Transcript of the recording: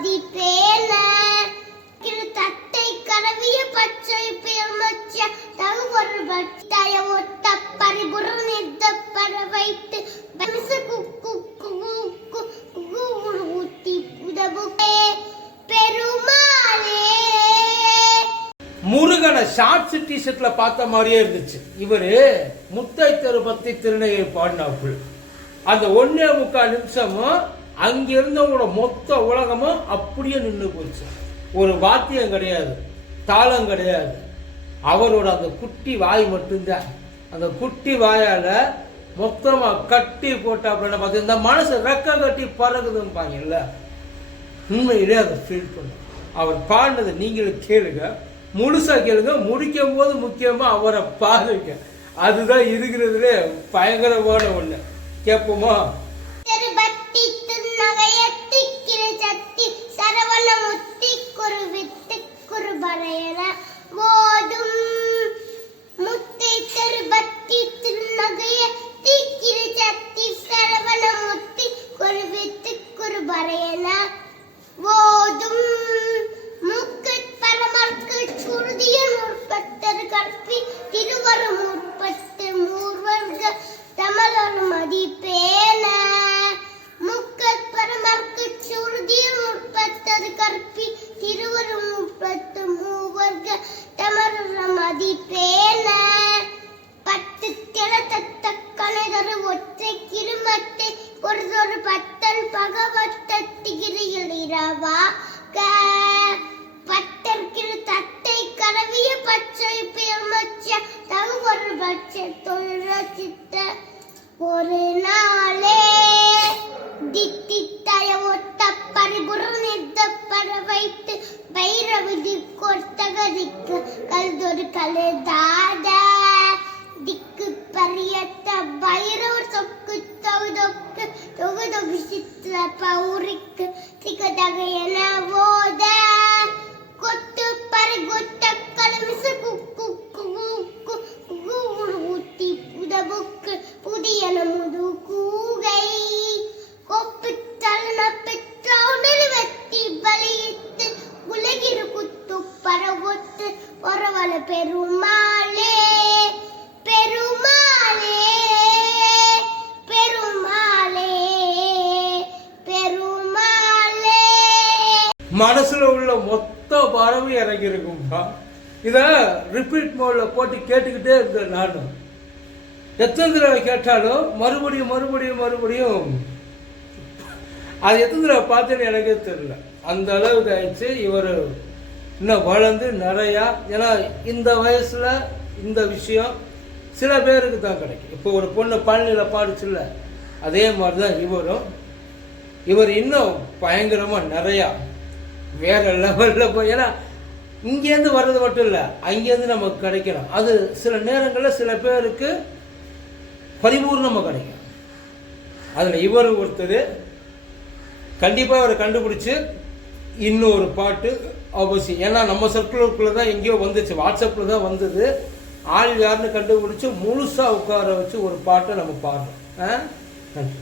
மதி பேல தட்டை கரவிய பச்சை பெருமச்ச தகுவொரு பட்டாய ஒத்த பரிபுற நித்த பர வைத்து. பரிசு குக்கு குக்கு குக்கு ஊத்தி உதவு பெருமாளே. முருகனை ஷார்ட்ஸ் டிஷர்ட்ல பார்த்த மாதிரியே இருந்துச்சு. இவரு முத்தை தெரு பத்தி திருநகை பாடினாப்புள் அந்த ஒன்னே முக்கால் நிமிஷமும் அங்கே இருந்தவங்களோட மொத்த உலகமும் அப்படியே நின்று போச்சு. ஒரு வாத்தியம் கிடையாது தாளம் கிடையாது. அவரோட அந்த குட்டி வாய் மட்டும்தான். அந்த குட்டி வாயால் மொத்தமாக கட்டி போட்டாப்புல பார்த்து இந்த மனசு ரெக்க கட்டி பறகுதும்பாங்கல்ல உண்மையிலே அதை ஃபீல் பண்ணும் அவர் பாடினதை நீங்களும் கேளுங்க. முழுசாக கேளுங்க. முடிக்கும் போது முக்கியமாக அவரை பாருங்க. அதுதான் இருக்கிறதுலே பயங்கரமான ஒன்று கேட்போமா? ஒரு நாளே தித்தித்தய ஒத்த பரிபுற பர வைத்து பைரவிதி கொர்த்தகதிக்கு கல்தொரு கழுதாத திக்கு பரியத்த பைரவர் சொக்கு தொகுதொக்கு தொகுதொகு சித்த பௌரிக்கு திகதக என பெருமாளே பெருமாளே பெருமாளே பெருமாளே. மனசுல உள்ள மொத்த பாரமும் இறங்கி இருக்கும்பா இத ரிப்பீட் மோட்ல போட்டு கேட்டுக்கிட்டே இருந்தேன் நானும் எத்தனை தடவை கேட்டாலும் மறுபடியும் மறுபடியும் மறுபடியும் அது எத்தனை தடவை பார்த்தேன்னு எனக்கே தெரியல. அந்த அளவுக்கு ஆயிடுச்சு. இவர் இன்னும் வளர்ந்து நிறையா ஏன்னா இந்த வயசில் இந்த விஷயம் சில பேருக்கு தான் கிடைக்கும். இப்போ ஒரு பொண்ணு பழனியில் பாடுச்சுல்ல அதே மாதிரி தான் இவரும். இவர் இன்னும் பயங்கரமாக நிறையா வேற லெவலில் போய் ஏன்னா இங்கேருந்து வர்றது மட்டும் இல்லை அங்கேருந்து நமக்கு கிடைக்கணும் அது சில நேரங்களில் சில பேருக்கு பரிபூர்ணமாக கிடைக்கும். அதில் இவர் ஒருத்தர் கண்டிப்பாக அவரை கண்டுபிடிச்சி இன்னொரு பாட்டு அவசியம். ஏன்னா நம்ம சர்க்குலருக்குள்ளே தான் எங்கேயோ வந்துச்சு. வாட்ஸ்அப்பில் தான் வந்தது. ஆள் யாருன்னு கண்டுபிடிச்சி முழுசாக உட்கார வச்சு ஒரு பாட்டை நம்ம பாடுறோம். ஆ? நன்றி.